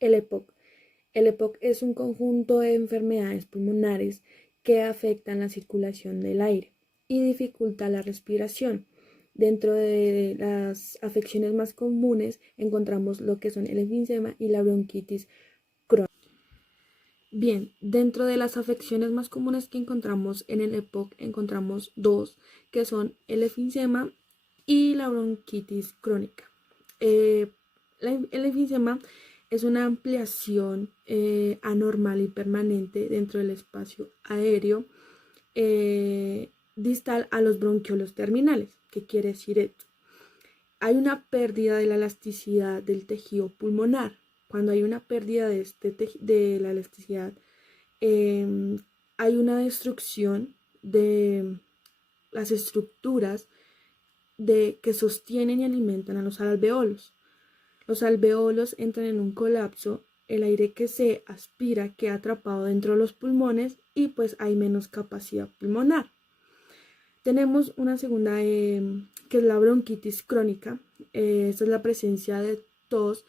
El EPOC. El EPOC es un conjunto de enfermedades pulmonares que afectan la circulación del aire y dificulta la respiración. Dentro de las afecciones más comunes encontramos lo que son el enfisema y la bronquitis crónica. Bien, dentro de las afecciones más comunes que encontramos en el EPOC encontramos dos, que son el enfisema y la bronquitis crónica. Eh, el enfisema es una ampliación anormal y permanente dentro del espacio aéreo distal a los bronquiolos terminales. ¿Qué quiere decir esto? Hay una pérdida de la elasticidad del tejido pulmonar. Cuando hay una pérdida de la elasticidad, hay una destrucción de las estructuras que sostienen y alimentan a los alveolos. Los alveolos entran en un colapso, el aire que se aspira queda atrapado dentro de los pulmones y pues hay menos capacidad pulmonar. Tenemos una segunda que es la bronquitis crónica. Esta es la presencia de tos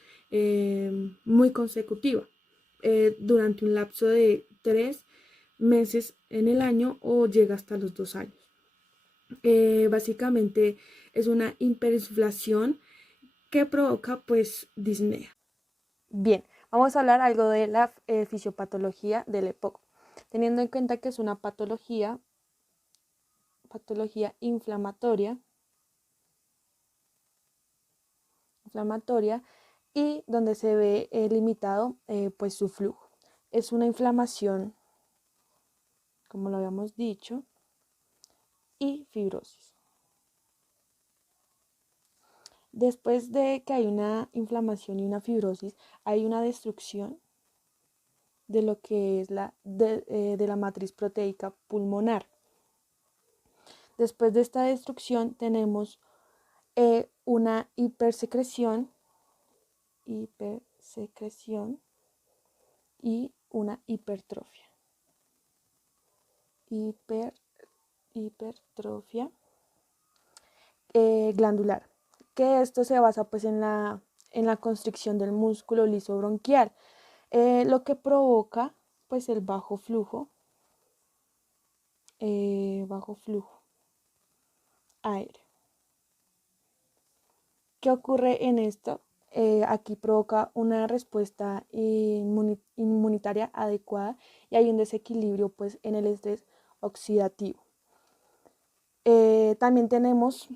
muy consecutiva durante un lapso de 3 meses en el año o llega hasta los 2 años. Básicamente es una hiperinflación que provoca pues disnea. Bien, vamos a hablar algo de la fisiopatología del EPOC, teniendo en cuenta que es una patología inflamatoria y donde se ve limitado pues su flujo. Es una inflamación, como lo habíamos dicho, y fibrosis. Después de que hay una inflamación y una fibrosis, hay una destrucción de lo que es de la matriz proteica pulmonar. Después de esta destrucción tenemos una hipersecreción y una hipertrofia. Hipertrofia glandular, que esto se basa pues en la constricción del músculo liso bronquial, lo que provoca pues el bajo flujo aéreo. ¿Qué ocurre en esto? Aquí provoca una respuesta inmunitaria adecuada y hay un desequilibrio pues en el estrés oxidativo. También tenemos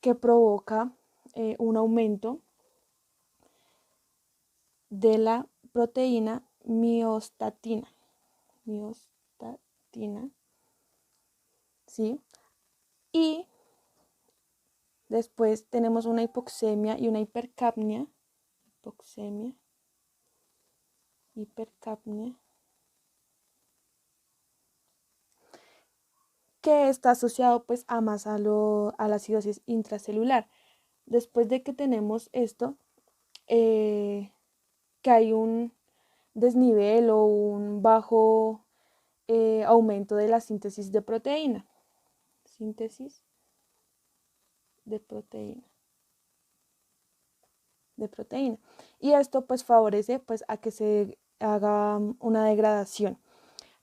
que provoca un aumento de la proteína miostatina, ¿sí? Y después tenemos una hipoxemia y una hipercapnia, que está asociado pues a más a la acidosis intracelular. Después de que tenemos esto, que hay un desnivel o un bajo aumento de la síntesis de proteína. Y esto pues favorece pues a que se haga una degradación.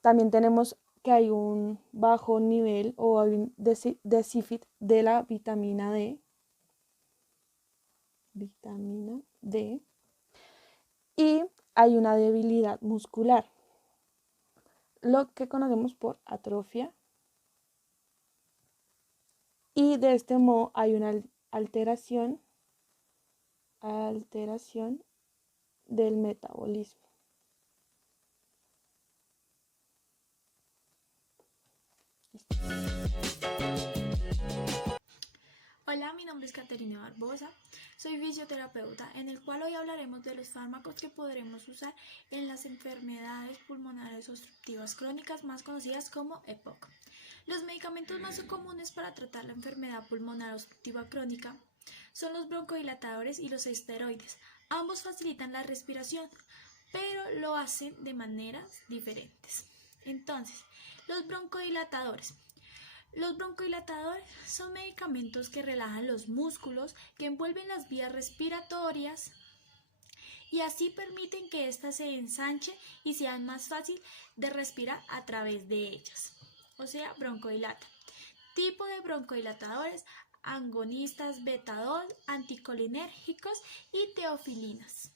También tenemos que hay un bajo nivel o hay un déficit de la vitamina D y hay una debilidad muscular, lo que conocemos por atrofia, y de este modo hay una alteración del metabolismo. Hola, mi nombre es Caterina Barbosa, soy fisioterapeuta, en el cual hoy hablaremos de los fármacos que podremos usar en las enfermedades pulmonares obstructivas crónicas más conocidas como EPOC. Los medicamentos más comunes para tratar la enfermedad pulmonar obstructiva crónica son los broncodilatadores y los esteroides. Ambos facilitan la respiración, pero lo hacen de maneras diferentes. Entonces, los broncodilatadores. Los broncodilatadores son medicamentos que relajan los músculos que envuelven las vías respiratorias y así permiten que ésta se ensanche y sea más fácil de respirar a través de ellas, o sea, broncodilata. Tipo de broncodilatadores: agonistas beta-2, anticolinérgicos y teofilinas.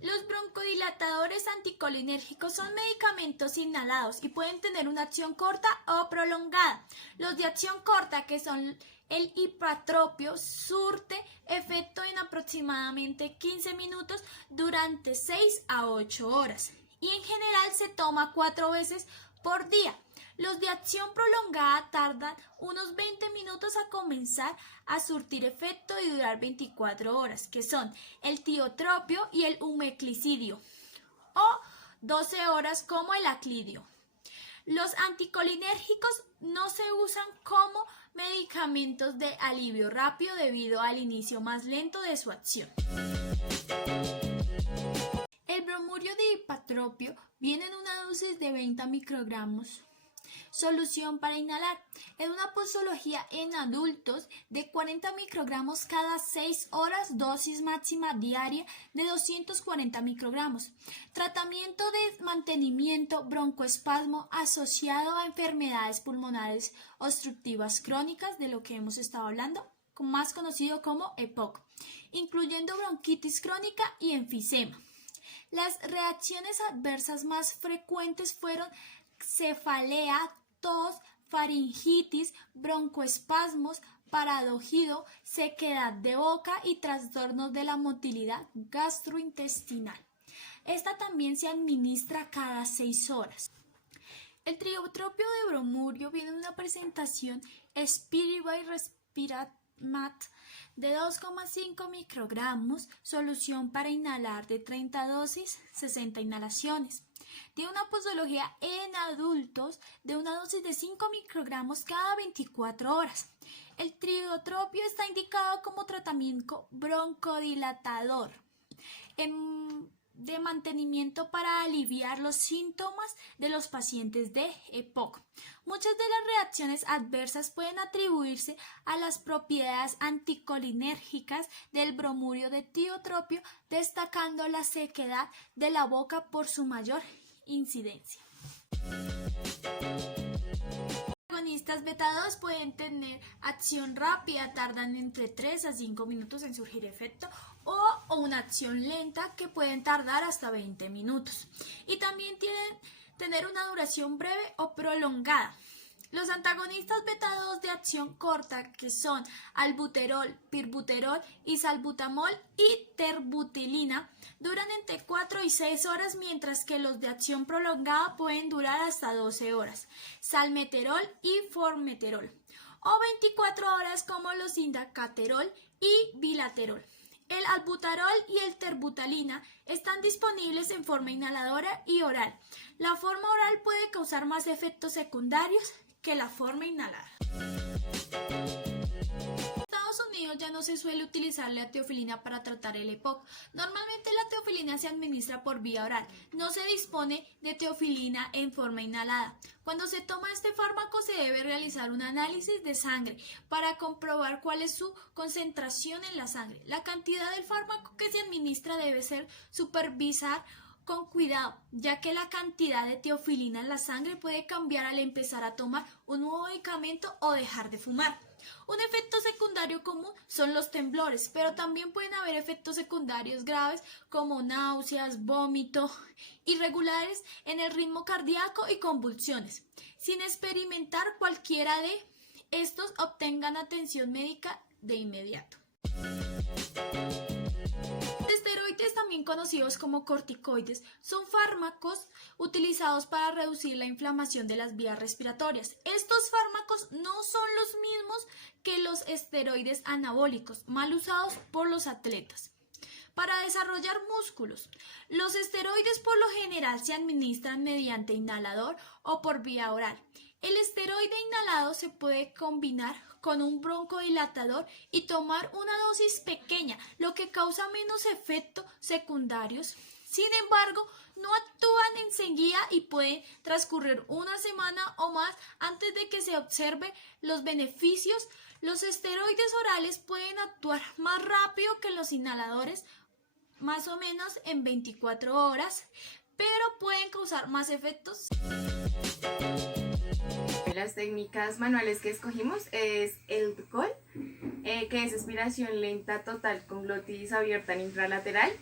Los broncodilatadores anticolinérgicos son medicamentos inhalados y pueden tener una acción corta o prolongada. Los de acción corta, que son el hipatropio, surte efecto en aproximadamente 15 minutos durante 6 a 8 horas y en general se toma 4 veces por día. Los de acción prolongada tardan unos 20 minutos a comenzar a surtir efecto y durar 24 horas, que son el tiotropio y el humeclicidio, o 12 horas como el aclidio. Los anticolinérgicos no se usan como medicamentos de alivio rápido debido al inicio más lento de su acción. El bromurio de hipatropio viene en una dosis de 20 microgramos. Solución para inhalar, en una posología en adultos de 40 microgramos cada 6 horas, dosis máxima diaria de 240 microgramos. Tratamiento de mantenimiento broncoespasmo asociado a enfermedades pulmonares obstructivas crónicas, de lo que hemos estado hablando, más conocido como EPOC, incluyendo bronquitis crónica y enfisema. Las reacciones adversas más frecuentes fueron cefalea, tos, faringitis, broncoespasmos, paradójido, sequedad de boca y trastornos de la motilidad gastrointestinal. Esta también se administra cada 6 horas. El triotropio de bromurio viene en una presentación Spirit by Respiramat de 2,5 microgramos, solución para inhalar de 30 dosis, 60 inhalaciones. Tiene una posología en adultos de una dosis de 5 microgramos cada 24 horas. El triotropio está indicado como tratamiento broncodilatador de mantenimiento para aliviar los síntomas de los pacientes de EPOC. Muchas de las reacciones adversas pueden atribuirse a las propiedades anticolinérgicas del bromurio de tiotropio, destacando la sequedad de la boca por su mayor incidencia. Agonistas beta-2 pueden tener acción rápida, tardan entre 3 a 5 minutos en surgir efecto, o una acción lenta que pueden tardar hasta 20 minutos. Y también tienen tener una duración breve o prolongada. Los antagonistas beta-2 de acción corta, que son albuterol, pirbuterol, salbutamol y terbutilina, duran entre 4 y 6 horas, mientras que los de acción prolongada pueden durar hasta 12 horas, salmeterol y formoterol, o 24 horas como los indacaterol y bilaterol. El albuterol y el terbutalina están disponibles en forma inhaladora y oral. La forma oral puede causar más efectos secundarios que la forma inhalada. En Estados Unidos ya no se suele utilizar la teofilina para tratar el EPOC. Normalmente la teofilina se administra por vía oral. No se dispone de teofilina en forma inhalada. Cuando se toma este fármaco se debe realizar un análisis de sangre para comprobar cuál es su concentración en la sangre. La cantidad del fármaco que se administra debe ser supervisar con cuidado, ya que la cantidad de teofilina en la sangre puede cambiar al empezar a tomar un nuevo medicamento o dejar de fumar. Un efecto secundario común son los temblores, pero también pueden haber efectos secundarios graves como náuseas, vómito, irregulares en el ritmo cardíaco y convulsiones. Sin experimentar cualquiera de estos, obtengan atención médica de inmediato. Esteroides, también conocidos como corticoides, son fármacos utilizados para reducir la inflamación de las vías respiratorias. Estos fármacos no son los mismos que los esteroides anabólicos, mal usados por los atletas. Para desarrollar músculos, los esteroides por lo general se administran mediante inhalador o por vía oral. El esteroide inhalado se puede combinar con un broncodilatador y tomar una dosis pequeña, lo que causa menos efectos secundarios Sin embargo, no actúan enseguida y puede transcurrir una semana o más antes de que se observe los beneficios. Los esteroides orales pueden actuar más rápido que los inhaladores, más o menos en 24 horas, pero pueden causar más efectos. Las técnicas manuales que escogimos es el col, que es expiración lenta total con glotis abierta en infralateral.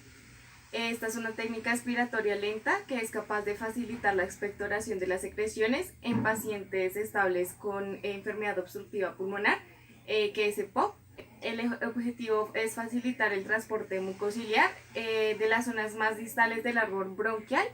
Esta es una técnica expiratoria lenta que es capaz de facilitar la expectoración de las secreciones en pacientes estables con enfermedad obstructiva pulmonar, que es EPOP. El objetivo es facilitar el transporte mucociliar de las zonas más distales del árbol bronquial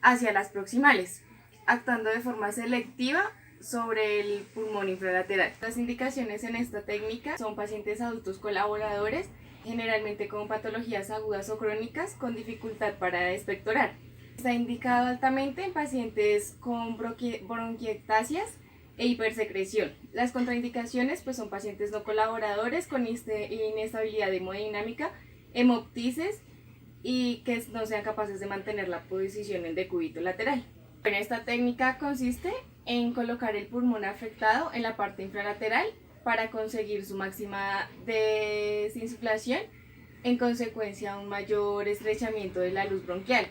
hacia las proximales, actuando de forma selectiva sobre el pulmón infralateral. Las indicaciones en esta técnica son pacientes adultos colaboradores, generalmente con patologías agudas o crónicas con dificultad para expectorar. Está indicado altamente en pacientes con bronquiectasias e hipersecreción. Las contraindicaciones pues, son pacientes no colaboradores con inestabilidad hemodinámica, hemoptisis y que no sean capaces de mantener la posición en decúbito lateral. Bueno, esta técnica consiste en colocar el pulmón afectado en la parte infralateral para conseguir su máxima desinsuflación, en consecuencia un mayor estrechamiento de la luz bronquial.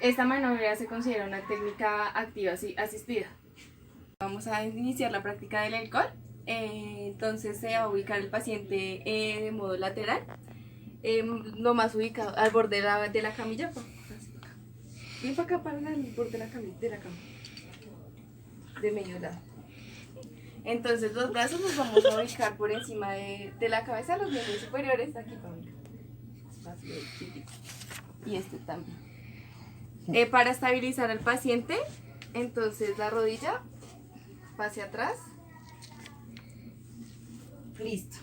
Esta maniobra se considera una técnica activa asistida. Vamos a iniciar la práctica del alcohol. Entonces se va a ubicar el paciente de modo lateral, lo más ubicado al borde de la camilla. Ven para acá, para el borde de la cama, de medio lado. Entonces los brazos los vamos a ubicar por encima de la cabeza, los miembros superiores, aquí para mí. Y este también. Para estabilizar al paciente, entonces la rodilla va hacia atrás. Listo.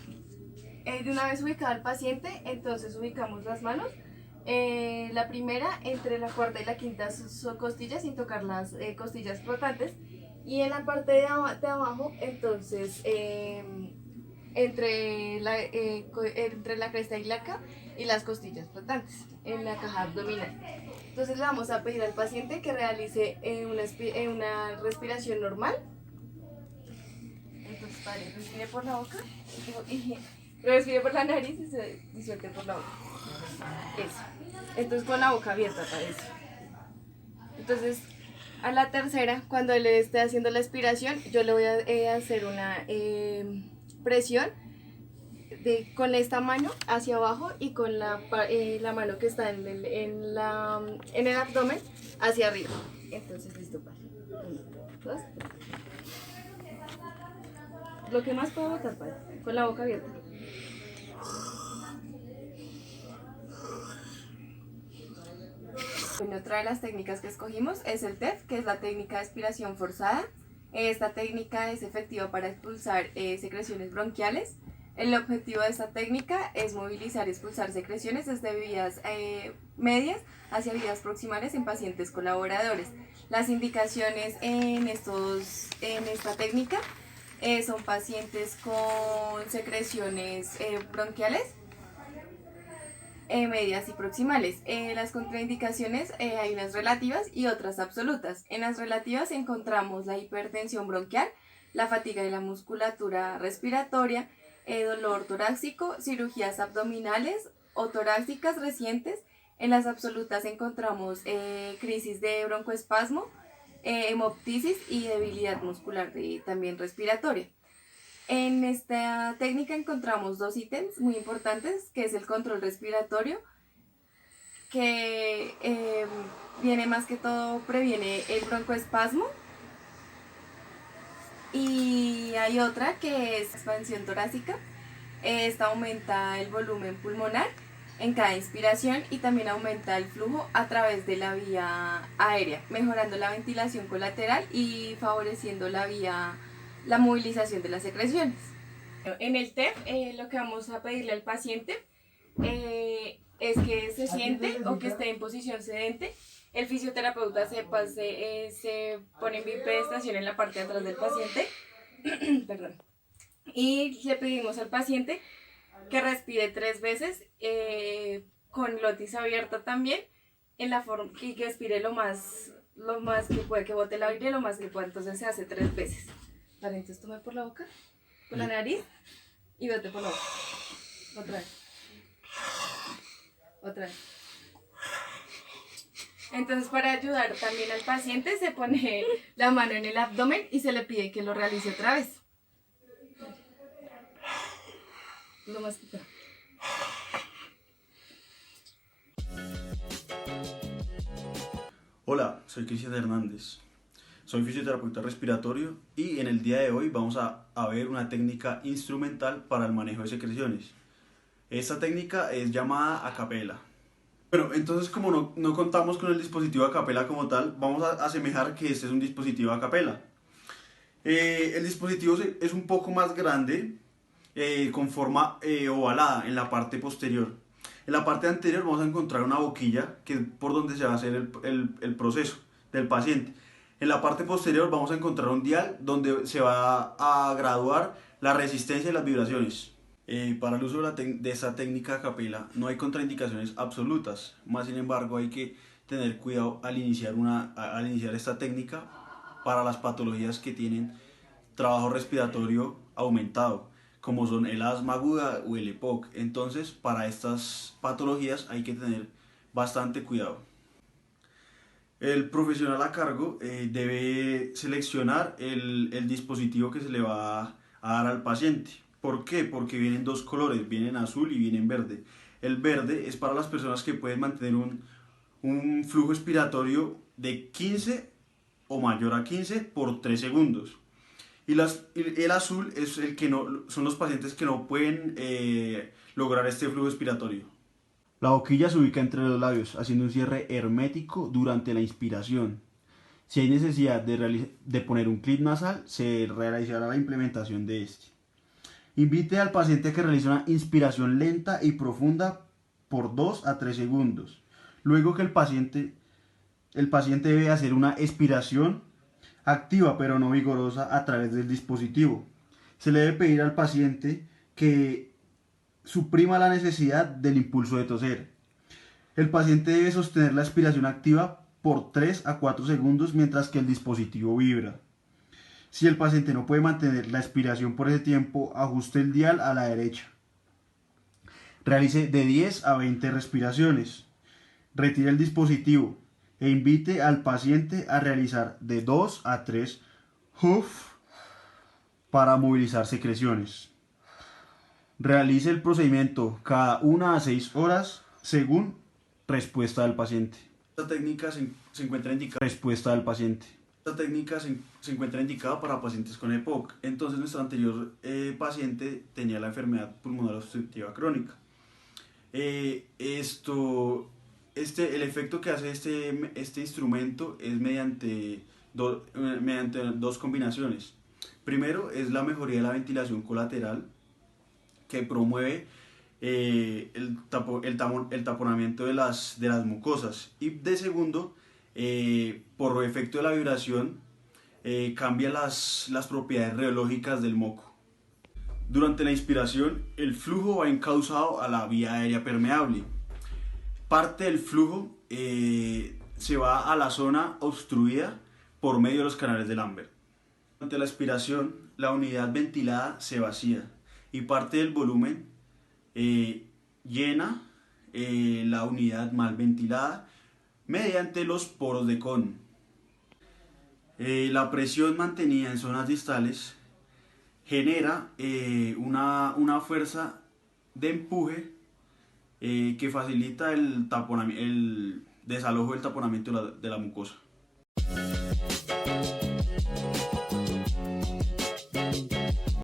De una vez ubicado al paciente, entonces ubicamos las manos. La primera entre la cuarta y la quinta costilla sin tocar las costillas flotantes, y en la parte de abajo entonces entre la cresta ilíaca y las costillas flotantes en la caja abdominal. Entonces le vamos a pedir al paciente que realice una respiración normal. Entonces respire por la boca y respire por la nariz y suelte por la boca. Eso. Entonces con la boca abierta para eso. Entonces a la tercera, cuando él esté haciendo la expiración, yo le voy a hacer una presión con esta mano hacia abajo y con la mano que está en el abdomen hacia arriba. Entonces listo para 1, 2. Lo que más puedo botar para con la boca abierta. Bueno, otra de las técnicas que escogimos es el TEF, que es la técnica de expiración forzada. Esta técnica es efectiva para expulsar secreciones bronquiales. El objetivo de esta técnica es movilizar y expulsar secreciones desde vías medias hacia vías proximales en pacientes colaboradores. Las indicaciones en esta técnica son pacientes con secreciones bronquiales medias y proximales. Las contraindicaciones hay unas relativas y otras absolutas. En las relativas encontramos la hipertensión bronquial, la fatiga de la musculatura respiratoria, dolor torácico, cirugías abdominales o torácicas recientes. En las absolutas encontramos crisis de broncoespasmo, hemoptisis y debilidad muscular también respiratoria. En esta técnica encontramos 2 ítems muy importantes, que es el control respiratorio, que viene más que todo, previene el broncoespasmo, y hay otra que es expansión torácica. Esta aumenta el volumen pulmonar en cada inspiración y también aumenta el flujo a través de la vía aérea, mejorando la ventilación colateral y favoreciendo la movilización de las secreciones. En el TEF, lo que vamos a pedirle al paciente es que se siente o que esté en posición sedente. El fisioterapeuta se pone en bipedestación en la parte de atrás del paciente. Perdón. Y le pedimos al paciente que respire 3 veces con glotis abierta también, en la forma que expire lo más que puede, que bote el aire lo más que pueda. Entonces se hace 3 veces. Vale, entonces tome por la boca, por la nariz y bote por la boca. Otra vez. Otra vez. Entonces, para ayudar también al paciente, se pone la mano en el abdomen y se le pide que lo realice otra vez. Lo más que pueda. Hola, soy Cristian Hernández. Soy fisioterapeuta respiratorio y en el día de hoy vamos a ver una técnica instrumental para el manejo de secreciones. Esta técnica es llamada a capela. Bueno, entonces como no contamos con el dispositivo a capela como tal, vamos a asemejar que este es un dispositivo a capela. El dispositivo es un poco más grande, con forma ovalada en la parte posterior. En la parte anterior vamos a encontrar una boquilla, que es por donde se va a hacer el proceso del paciente. En la parte posterior vamos a encontrar un dial donde se va a graduar la resistencia y las vibraciones. Para el uso de esta técnica a capela no hay contraindicaciones absolutas, más sin embargo hay que tener cuidado al iniciar esta técnica para las patologías que tienen trabajo respiratorio aumentado, como son el asma aguda o el EPOC. Entonces, para estas patologías hay que tener bastante cuidado. El profesional a cargo debe seleccionar el dispositivo que se le va a dar al paciente. ¿Por qué? Porque vienen dos colores, vienen azul y vienen verde. El verde es para las personas que pueden mantener un flujo expiratorio de 15 o mayor a 15 por 3 segundos. Y el azul es son los pacientes que no pueden lograr este flujo expiratorio. La boquilla se ubica entre los labios, haciendo un cierre hermético durante la inspiración. Si hay necesidad de poner un clip nasal, se realizará la implementación de este. Invite al paciente a que realice una inspiración lenta y profunda por 2 a 3 segundos. Luego que el paciente debe hacer una expiración activa pero no vigorosa a través del dispositivo. Se le debe pedir al paciente que suprima la necesidad del impulso de toser. El paciente debe sostener la expiración activa por 3 a 4 segundos mientras que el dispositivo vibra. Si el paciente no puede mantener la expiración por ese tiempo, ajuste el dial a la derecha. Realice de 10 a 20 respiraciones. Retire el dispositivo e invite al paciente a realizar de 2 a 3 huff para movilizar secreciones. Realice el procedimiento cada 1 a 6 horas según respuesta del paciente. Esta técnica se encuentra indicada para pacientes con EPOC. Entonces nuestro anterior paciente tenía la enfermedad pulmonar obstructiva crónica. El efecto que hace este instrumento es mediante dos combinaciones. Primero es la mejoría de la ventilación colateral, que promueve el taponamiento de las mucosas, y de segundo, por efecto de la vibración, cambia las propiedades reológicas del moco. Durante la inspiración, el flujo va encauzado a la vía aérea permeable. Parte del flujo se va a la zona obstruida por medio de los canales de Lambert. Durante la expiración, la unidad ventilada se vacía y parte del volumen llena la unidad mal ventilada mediante los poros de Kohn. La presión mantenida en zonas distales genera una fuerza de empuje que facilita el desalojo del taponamiento de la mucosa.